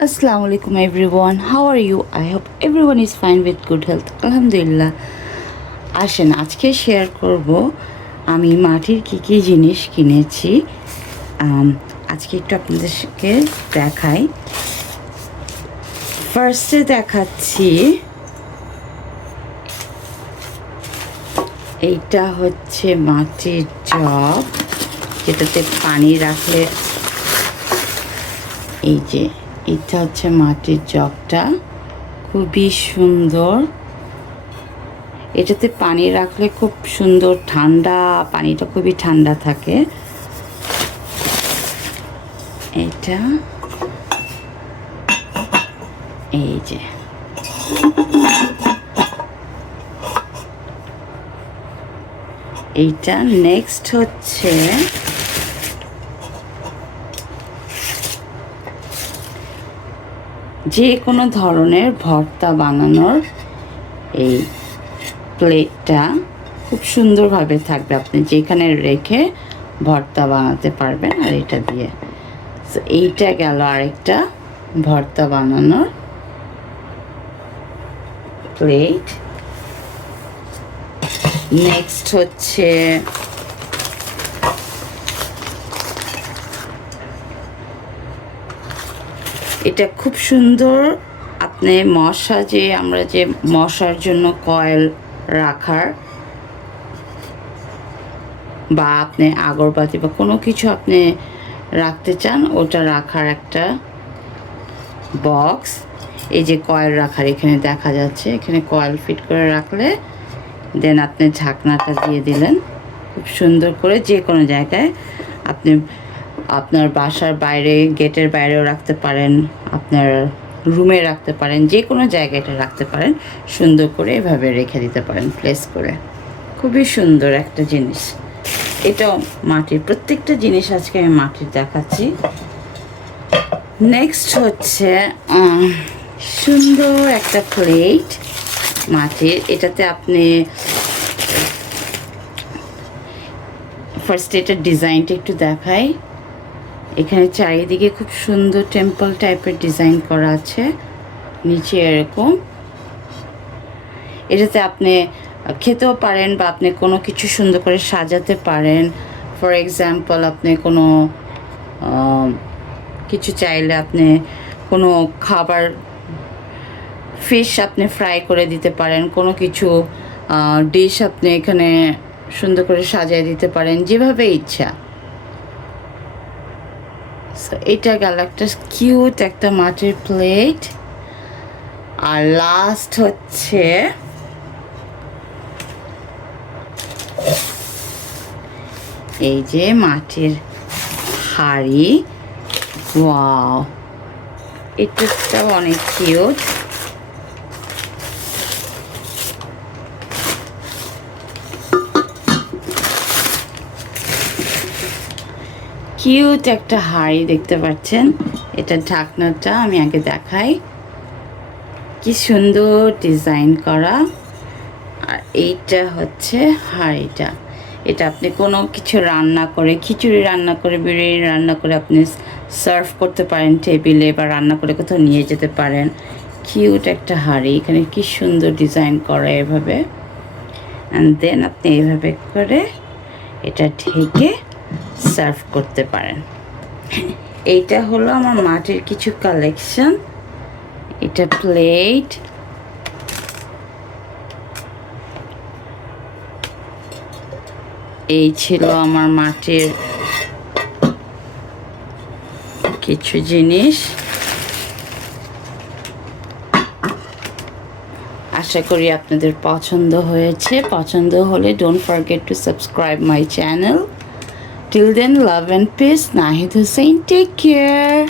Assalamu alaikum everyone. How are you? I hope everyone is fine with good health. Alhamdulillah. আসেন আজকে share করব আমি মাটির কী জিনিস কিনেছি। আজকে একটু আপনাদেরকে দেখাই। ফার্স্টে দেখাচ্ছি এইটা হচ্ছে মাটির জগ, যেটাতে পানি রাখলে এই যে এটা হচ্ছে মাটির জগটা, খুবই সুন্দর। এটাতে পানি রাখলে খুব সুন্দর ঠান্ডা, পানিটা খুবই ঠান্ডা থাকে। এটা এই যে এইটা। নেক্সট হচ্ছে যে কোনো ধরনের ভর্তা বানানোর এই প্লেটটা খুব সুন্দরভাবে থাকবে, আপনি যেখানে রেখে ভর্তা বানাতে পারবেন। আর এটা দিয়ে তো এইটা গেল আরেকটা ভর্তা বানানোর প্লেট। নেক্সট হচ্ছে এটা খুব সুন্দর, আপনি মশা যে আমরা যে মশার জন্য কয়েল রাখার বা আপনি আগরবাতি বা কোনো কিছু আপনি রাখতে চান, ওটা রাখার একটা বক্স। এই যে কয়েল রাখার এখানে দেখা যাচ্ছে, এখানে কয়েল ফিট করে রাখলে দেন আপনি ঢাকনাটা দিয়ে দিলেন খুব সুন্দর করে। যে কোনো জায়গায় আপনি আপনার বাসার বাইরে, গেটের বাইরেও রাখতে পারেন, আপনার রুমে রাখতে পারেন, যে কোনো জায়গায় এটা রাখতে পারেন। সুন্দর করে এভাবে রেখে দিতে পারেন প্লেস করে। খুবই সুন্দর একটা জিনিস। এটাও মাটির, প্রত্যেকটা জিনিস আজকে আমি মাটির দেখাচ্ছি। নেক্সট হচ্ছে সুন্দর একটা প্লেট মাটির। এটাতে আপনি ফার্স্ট এটার ডিজাইনটা একটু দেখাই। এখানে চারিদিকে খুব সুন্দর টেম্পল টাইপের ডিজাইন করা আছে, নিচে এরকম। এটাতে আপনি খেতেও পারেন বা আপনি কোনো কিছু সুন্দর করে সাজাতে পারেন। ফর এক্সাম্পল আপনি কোনো কিছু চাইলে আপনি কোনো খাবার, ফিশ আপনি ফ্রাই করে দিতে পারেন, কোনো কিছু ডিশ আপনি এখানে সুন্দর করে সাজিয়ে দিতে পারেন যেভাবে ইচ্ছা। এটা গেল একটা কিউট একটা মাটির প্লেট। আর লাস্ট হচ্ছে এই যে মাটির হাঁড়ি। ওয়াও, এটাও অনেক কিউট। কিউট একটা হাঁড়ি দেখতে পাচ্ছেন। এটা ঢাকনাটা আমি আগে দেখাই, কি সুন্দর ডিজাইন করা। আর এইটা হচ্ছে হাঁড়িটা। এটা আপনি কোনো কিছু রান্না করে, খিচুড়ি রান্না করে, বিরিয়ানি রান্না করে আপনি সার্ভ করতে পারেন টেবিলে, বা রান্না করে কোথাও নিয়ে যেতে পারেন। কিউট একটা হাঁড়ি, এখানে কি সুন্দর ডিজাইন করা এভাবে। অ্যান্ড দেন আপনি এইভাবে করে এটা ঢেকে সার্ভ করতে পারেন। এইটা হলো আমার মাটির কিছু কালেকশন। এটা প্লেট, এই ছিল আমার মাটির কিছু জিনিস। আশা করি আপনাদের পছন্দ হয়েছে। পছন্দ হলে don't forget to subscribe my channel. Till then, love and peace. Nahid Hussain, take care.